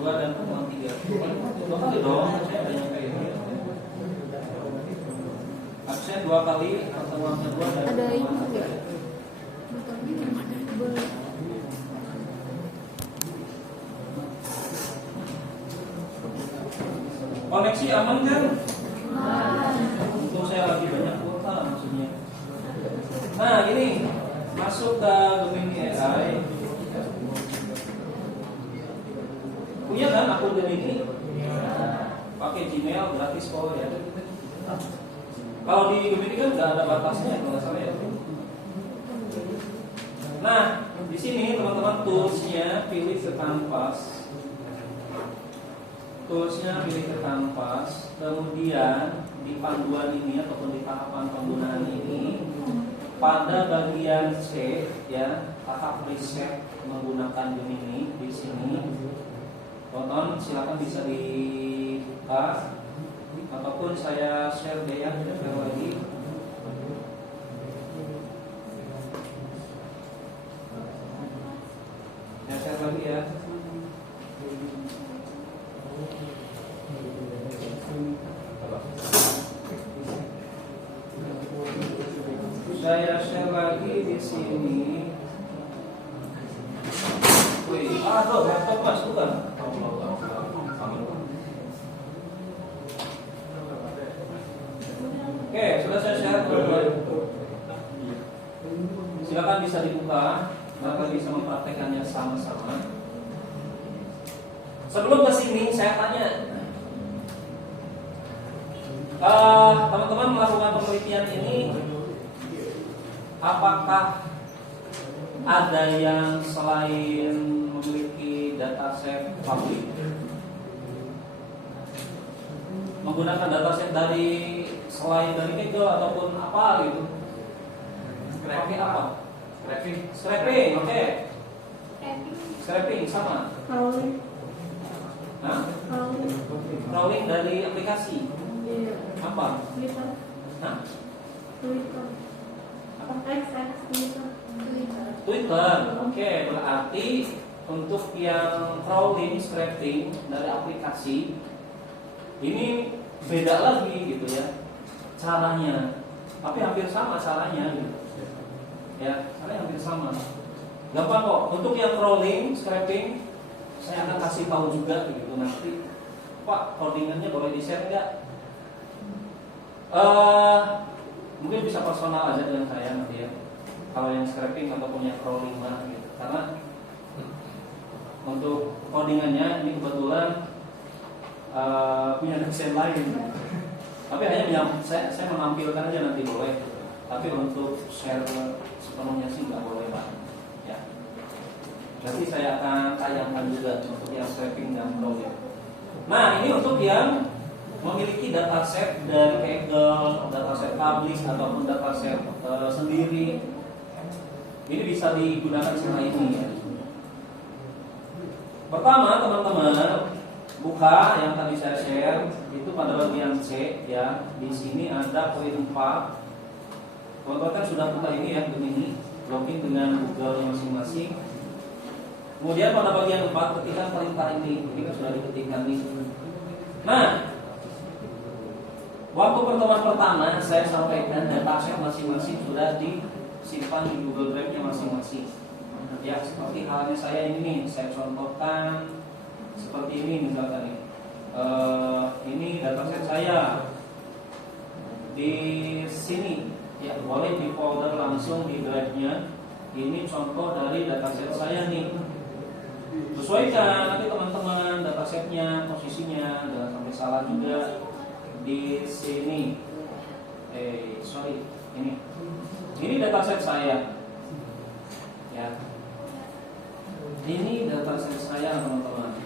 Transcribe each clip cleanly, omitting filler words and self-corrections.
2 dan pertemuan 3. Dua kali dong, saya ada nyampe ini. Absen 2 kali, pertemuan kedua dan Ada ini pertemuan enggak? ketiga. Boleh. Koneksi aman kan? Untung saya lagi banyak kuota maksudnya. Nah ini masuk ke Gemini AI. Punya kan akun Gemini? Pakai Gmail gratis kok ya. Kalau di Gemini kan nggak ada batasnya kalau nggak salah ya. Nah di sini teman-teman toolsnya pilih ke kanvas. Toolsnya pilih ke kanvas, kemudian di panduan ini ataupun di tahapan penggunaan ini pada bagian C ya, tahap reset menggunakan Gemini di sini. Tonton silakan bisa dibuka ataupun saya share deh ya, share lagi. Ya share lagi ya. Saya share lagi di sini. Wih, aduh, laptop mas bukan? Oke, sudah saya share. Silakan bisa dibuka, maka bisa mempraktekannya sama-sama. Sebelum ke sini, saya tanya. Teman-teman melakukan penelitian ini, apakah ada yang selain memiliki dataset publik menggunakan dataset dari selain dari Kaggle ataupun apa gitu? Pakai apa? Scraping, oke. Scraping sama. Hah? Crawling dari aplikasi. Apa? Hah? Twitter. Oke, berarti untuk yang crawling, scraping dari aplikasi ini beda lagi gitu ya caranya, tapi hampir sama caranya gitu. Ya, caranya hampir sama. Gampang kok. Untuk yang crawling, scraping saya akan kasih tahu juga gitu nanti. Pak, codingannya boleh di-share nggak? Mungkin bisa personal aja dengan saya nanti ya. Kalau yang scraping ataupun yang crawling mah gitu. Karena untuk codingannya ini kebetulan punya desain lain. Tapi hanya saya menampilkan aja nanti boleh. Tapi untuk share sepenuhnya sih nggak boleh Pak. Ya. Nanti saya akan tayangkan juga untuk yang scraping dan crawling. Nah ini untuk yang memiliki dataset dari Kaggle, dataset publish ataupun dataset sendiri. Ini bisa digunakan secara ini ya. Pertama teman-teman buka yang tadi saya share itu pada bagian C ya. Di sini ada poin 4. Teman-teman kan sudah buka ini ya, begini login dengan Google masing-masing. Kemudian pada bagian 4 ketikkan perintah ini kan sudah diketikkan nih. Nah, waktu pertemuan pertama saya sampaikan dataset masing-masing sudah disimpan di Google Drive-nya masing-masing. Ya, seperti halnya saya ini nih, saya contohkan seperti ini misalkan nih. Ini dataset saya di sini. Ya, boleh di folder langsung di drive-nya. Ini contoh dari dataset saya nih. Sesuaikan nanti teman-teman datasetnya, posisinya, jangan sampai salah juga. Di sini, ini dataset saya, ya. Ini dataset saya teman-teman.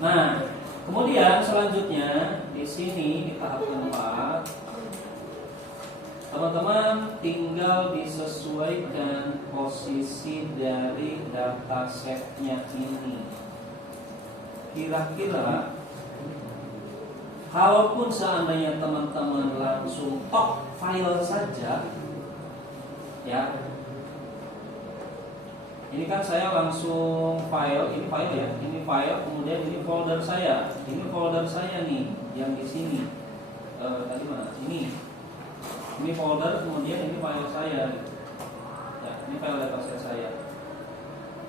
Nah, kemudian selanjutnya di sini di tahap keempat, teman-teman tinggal disesuaikan posisi dari datasetnya ini. Kira-kira kalaupun seandainya teman-teman langsung top file saja, ya. Ini kan saya langsung file, ini file ya, ini file, kemudian ini folder saya nih, yang di sini. Tadi mana? Ini folder, kemudian ini file saya. Ya, ini file dataset saya.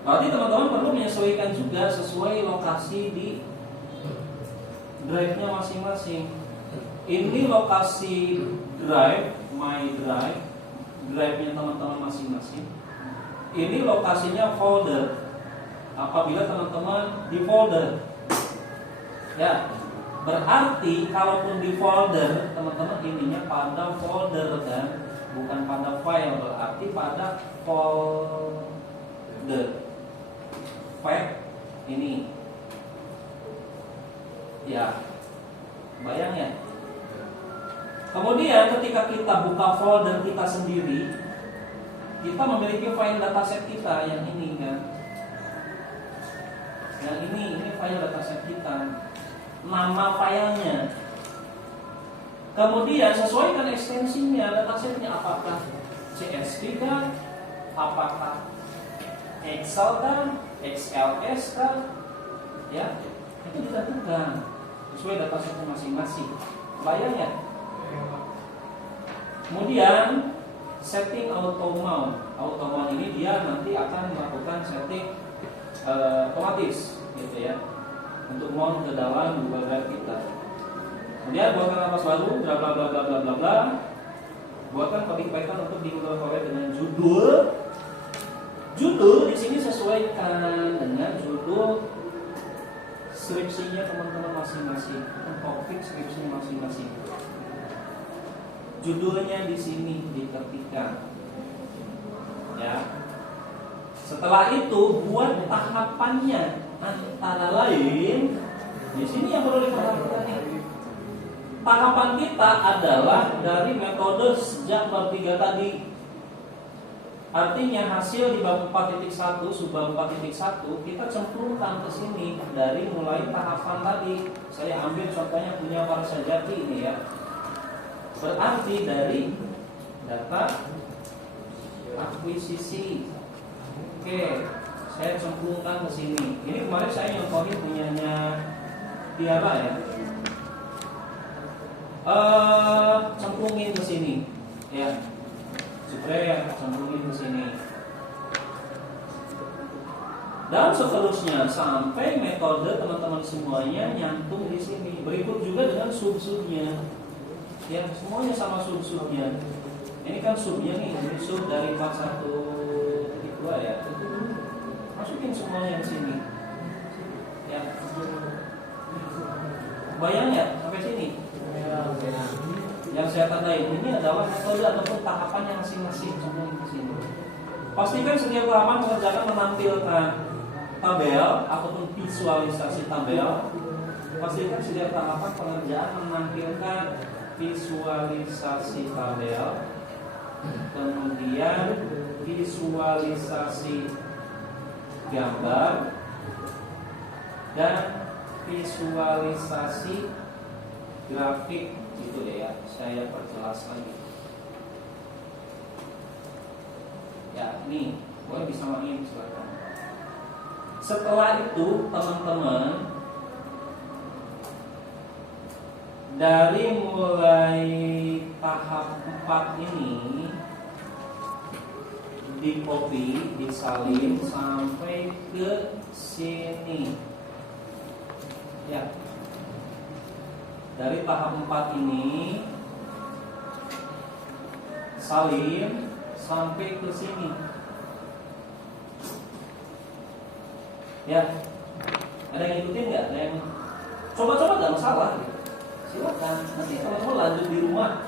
Berarti teman-teman perlu menyesuaikan juga sesuai lokasi di drive-nya masing-masing. Ini lokasi drive, my drive, drive-nya teman-teman masing-masing. Ini lokasinya folder. Apabila teman-teman di folder, ya, berarti kalaupun di folder, teman-teman ininya pada folder kan, bukan pada file, berarti pada folder. File ini, ya, bayang ya. Kemudian ketika kita buka folder kita sendiri, kita memiliki file dataset kita yang ini kan. Yang ini file dataset kita. Nama filenya. Kemudian sesuaikan ekstensinya, datasetnya apakah CSV kan? Apakah Excel kan? XLS kan? Ya, itu ditentukan sesuai datasetnya masing-masing. Bayang ya? Kemudian setting auto mount ini dia nanti akan melakukan setting otomatis gitu ya, untuk mount ke dalam Google Drive kita. Kemudian buatkan lapas baru, bla bla bla bla bla bla bla. Buatkan copy Python untuk di Google Drive dengan judul. Judul di sini sesuaikan dengan judul skripsinya teman-teman masing-masing, topik skripsinya masing-masing. Judulnya di sini diketikkan, ya. Setelah itu buat tahapannya, antara lain di sini yang perlu diperhatikan nih. Tahapan kita adalah dari metode sejak bab 3 tadi. Artinya hasil di bab 4.1, subbab 4.1 kita cemplungkan ke sini dari mulai tahapan tadi. Saya ambil contohnya punya Parsajati ini ya. Berarti dari data akuisisi. Oke, saya cemplungkan ke sini. Ini kemarin saya nyontohin punyanya Tiara ya. Cemplungin ke sini, ya. Supaya cemplungin ke sini. Dan seterusnya sampai metode teman-teman semuanya nyantung di sini. Berikut juga dengan sub-subnya. Ya, semuanya sama sub-subnya. Ini kan subnya nih, ini sub dari 41.2 ya. Masukin semuanya di sini. Ya. Bayang ya sampai sini? Yang saya tandai ini adalah metode ataupun tahapannya masing-masing semuanya di sini. Pastikan setiap halaman mengerjakan menampilkan tabel ataupun visualisasi tabel. Pastikan setiap tahapan pengerjaan menampilkan visualisasi tabel, kemudian visualisasi gambar, dan visualisasi grafik. Gitu deh ya, saya perjelas lagi. Ya, ini boleh disamain silakan. Setelah itu teman-teman, dari mulai tahap 4 ini di copy, disalin sampai ke sini. Ya. Dari tahap 4 ini salin sampai ke sini. Ya. Ada yang ikutin nggak? Ada yang coba-coba nggak masalah. Silakan. Nanti teman-teman lanjut di rumah.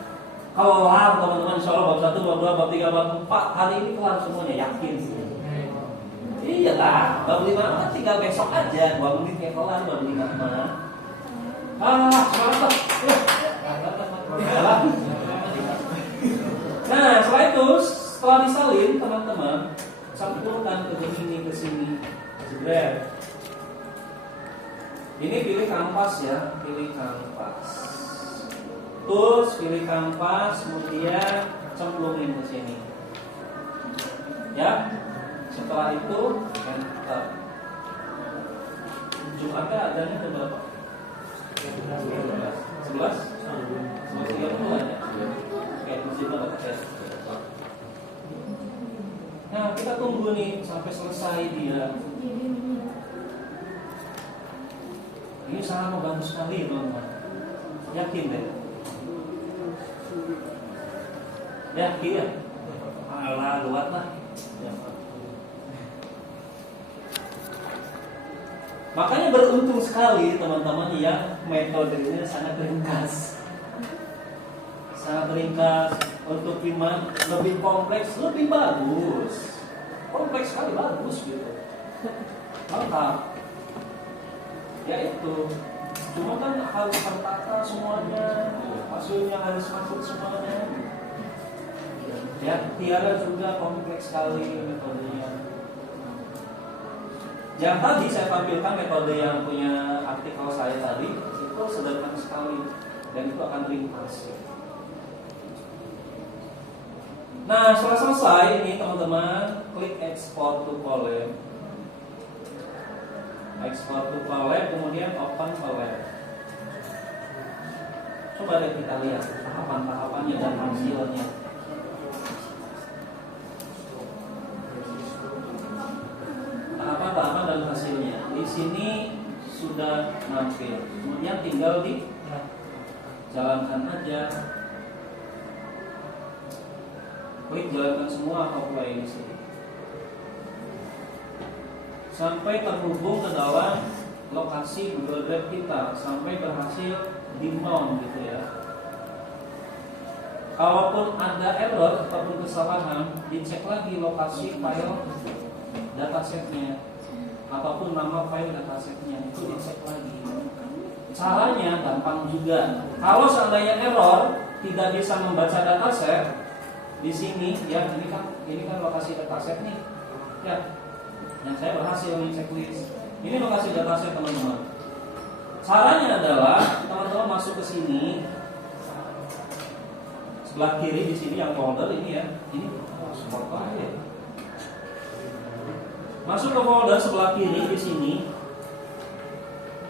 Kalau kelar teman-teman, insya Allah bab 1, bab 2, bab 3, bab 4 hari ini kelar semuanya, yakin sih. Iya lah, bab 5 kan tinggal besok aja, 2 menit kayak kelar bab 5 mah. Mantap. Nah, setelah itu, setelah disalin teman-teman, campurkan ke sini. Jebret. Ini pilih kanvas ya, pilih kanvas. Tools, pilih kanvas, kemudian cemplungin ke sini. Ya. Setelah itu enter. Jumatnya adanya ke berapa? 11? 11.30 aja. Oke, masih berapa tes? Nah, kita tunggu nih sampai selesai dia. Ini sangat membantu sekali, teman-teman. Yakin deh. Yakin ya? Alah, luat lah. Makanya beruntung sekali teman-teman yang metodenya sangat ringkas. Sangat ringkas. Untuk iman lebih kompleks, lebih bagus. Kompleks sekali bagus gitu. Mantap. Ya itu. Cuma kan harus tertata semuanya, hasilnya harus masuk semuanya. Ya, Tiara juga kompleks sekali metodenya. Yang tadi saya tampilkan metode yang punya artikel saya tadi itu sederhana sekali dan itu akan ringkas. Nah, setelah selesai ini teman-teman, klik export to column. Export to column, kemudian open column. Coba deh kita lihat tahapan-tahapannya dan hasilnya. Tahapan dan hasilnya di sini sudah nampil. Kemudian tinggal dijalankan aja. Klik jalankan semua atau play di sini sampai terhubung ke dalam lokasi Google Drive kita, sampai berhasil di mount gitu ya. Kalaupun ada error ataupun kesalahan, dicek lagi lokasi file datasetnya ataupun nama file datasetnya, itu dicek lagi. Caranya gampang juga. Kalau seandainya error tidak bisa membaca dataset di sini, ya ini kan lokasi dataset nih, ya. Yang saya berhasil nih checklist. Ini lokasi dataset teman-teman. Caranya adalah teman-teman masuk ke sini, sebelah kiri di sini yang folder ini ya, ini support aja. Masuk ke folder sebelah kiri di sini.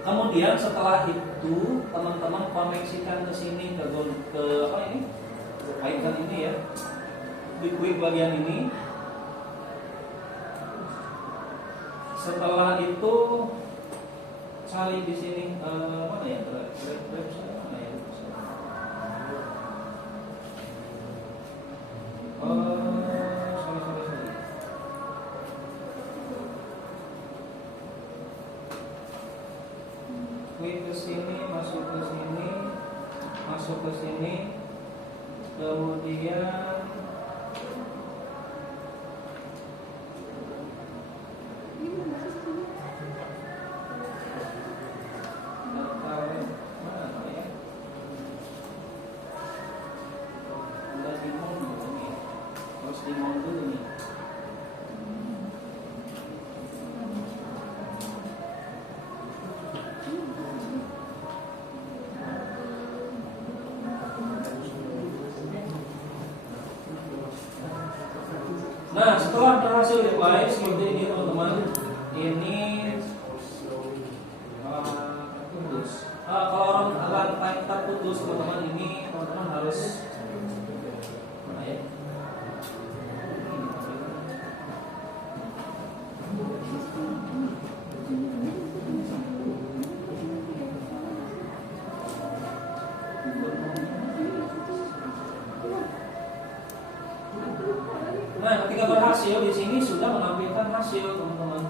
Kemudian setelah itu teman-teman koneksikan ke sini ke apa ini? Icon ini ya. Klik bagian ini. Setelah itu cari di sini mana ya? Drive saya mana ya? Sorry. Klik ke sini, masuk ke sini, kemudian nah, setelah berhasil di-apply seperti ini teman-teman, ini putus. Kalau rantai terputus teman-teman, ini teman-teman harus mana ya? Nah, ketika berhasil di sini sudah menampilkan hasil, teman-teman.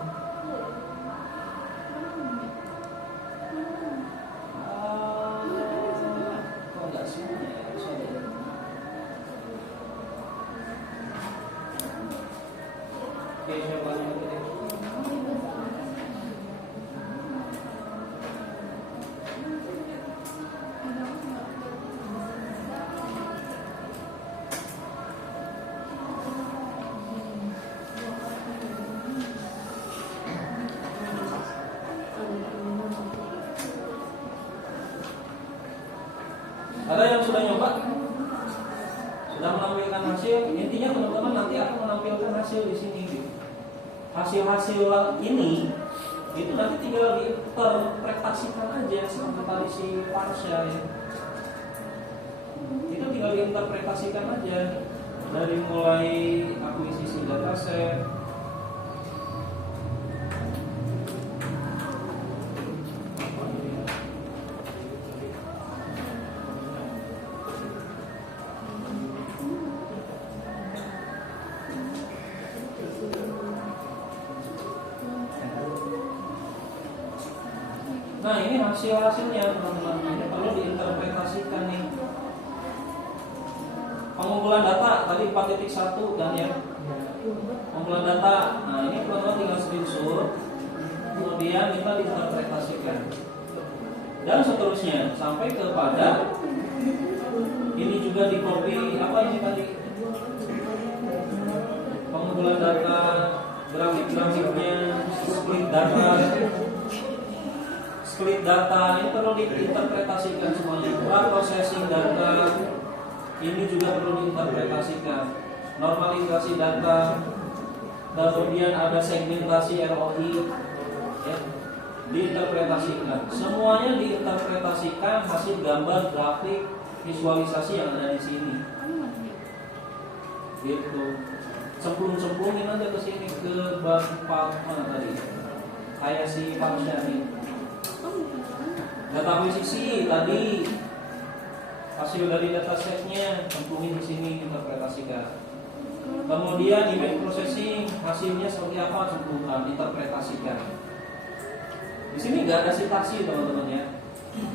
Kok nggak semuanya ya? Oke, saya ulangi lagi deh. Ada yang sudah sudah menampilkan hasil. Intinya teman-teman nanti akan menampilkan hasil di sini. Hasil-hasil ini itu nanti tinggal diinterpretasikan aja sama tadi si Parsha ya. Itu tinggal diinterpretasikan aja dari mulai akuisisi dataset, nah ini hasil-hasilnya teman-teman, ini perlu diinterpretasikan nih. Pengumpulan data tadi 4.1 kan ya. Pengumpulan data. Nah, ini teman-teman tinggal screenshot. Kemudian kita diinterpretasikan. Dan seterusnya sampai kepada ini juga di copy apa ini tadi? Pengumpulan data, grafik-grafiknya, split data ini perlu diinterpretasikan semuanya. Processing data ini juga perlu diinterpretasikan. Normalisasi data, kemudian ada segmentasi ROI, ya, diinterpretasikan. Semuanya diinterpretasikan hasil gambar, grafik, visualisasi yang ada di sini. Gitu. Cemplung-cemplungin aja ke sini ke bab 4 mana tadi? Kayak si Pak Syahid. Data akuisisi tadi hasil dari datasetnya cemplungin di sini interpretasikan. Kemudian image processing hasilnya seperti apa cemplungkan interpretasikan. Di sini nggak ada sitasi teman-teman ya.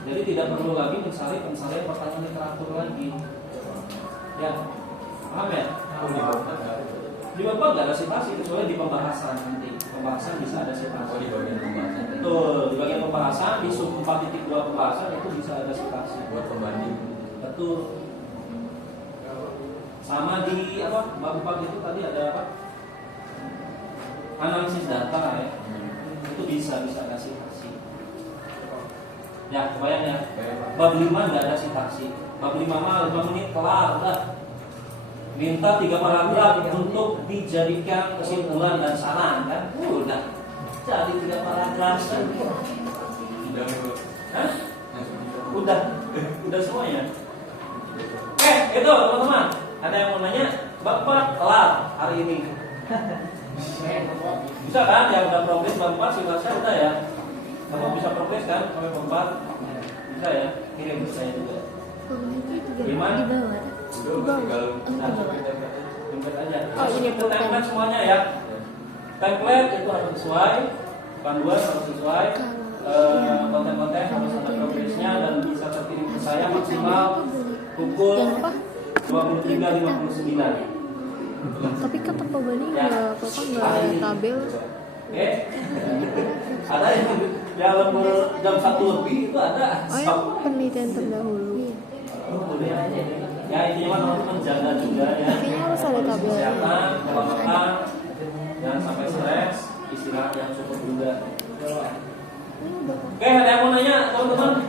Jadi tidak perlu lagi mencari pencarian pertanyaan literatur lagi. Ya, paham ya? Di bab nggak ada sitasi kecuali di pembahasan nanti. Pembahasan bisa ada sitasi. Di bagian pembahasan. Betul, di bagian pembahasan di sub 4.2 pembahasan itu bisa ada sitasi. Buat pembanding. Betul. Sama di apa? Bab 4 itu tadi ada apa? Analisis data ya. Itu bisa ada sitasi. Ya, kebayang ya. Bab 5 enggak ada sitasi. Bab 5 mah 5 menit kelar udah. Minta 3 paragraf untuk dijadikan kesimpulan dan saran kan? Udah. Jadi 3 paragraf. Hah? Udah semuanya. Oke, itu teman-teman. Ada yang mau nanya? Bab 4 kelar hari ini. Bisa kan? Yang udah progres bab 4 silahkan udah ya. Kamu bisa progres kan? Sampai bab 4. Bisa ya? Kirim ke saya juga. Gimana? Udah tinggal Template aja. Oh, ini Itu template semuanya ya. Template itu harus sesuai, panduan harus sesuai, konten-konten harus ada progresnya dan bisa terkirim ke saya maksimal pukul 23.59. Tapi kata Pak Bani nggak apa-apa nggak ada tabel. Oke. Ada yang lembur jam 1 lebih itu ada. Oh ya, penelitian terdahulu. Ya intinya teman-teman jaga juga ya. Kayaknya harus ada tabel. Kesehatan, pola makan, jangan sampai stres, istirahat yang cukup juga. Oke, ada yang mau nanya teman-teman?